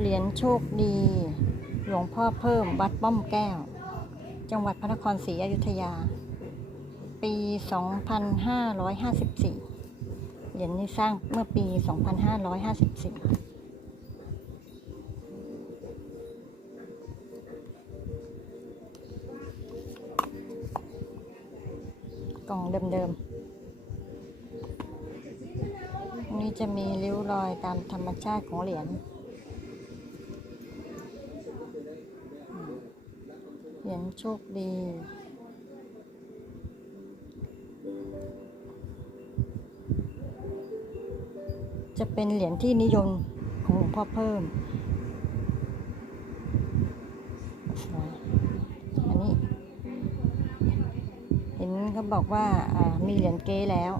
เหรียญโชคดี หลวงพ่อเพิ่มวัดป้อมแก้ว จังหวัดพระนครศรีอยุธยา ปี 2554 เหรียญนี้สร้างเมื่อปี 2554กล่องเดิมๆตรงนี้จะมีริ้วรอยตามธรรมชาติของเหรียญ เหรียญโชคดี จะเป็นเหรียญที่นิยมของหลวงพ่อเพิ่ม อันนี้ เห็นเขาบอกว่าอ่ามีเหรียญเก๊แล้ว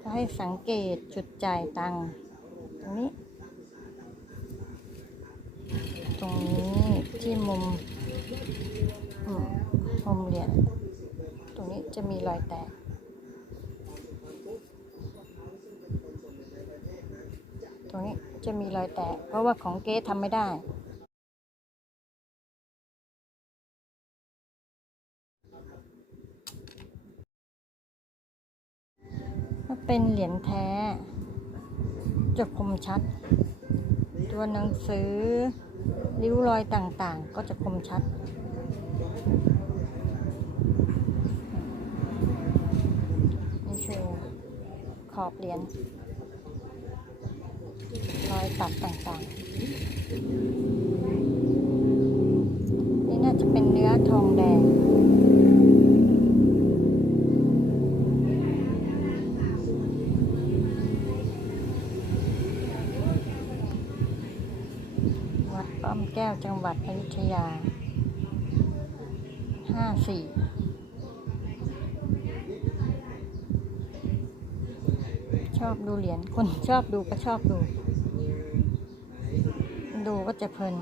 ก็ให้สังเกตจุดจ่ายตังค์ตรงนี้ ตรงนี้ที่มุม อืมมุมเหรียญตรงนี้จะมีรอยแตก ตรงนี้จะมีรอยแตก เพราะว่าของเก๊ทำไม่ได้ ถ้าเป็นเหรียญแท้ จะคมชัด ตัวหนังสือ ริ้วรอยต่างๆ ก็จะคมชัด นี่คือขอบเหรียญรอยตัดต่างๆ ป้อมแก้วจังหวัดอยุธยา ห้าสี่ชอบดูเหรียญคนชอบดูก็ชอบดู ดูก็จะเพลิน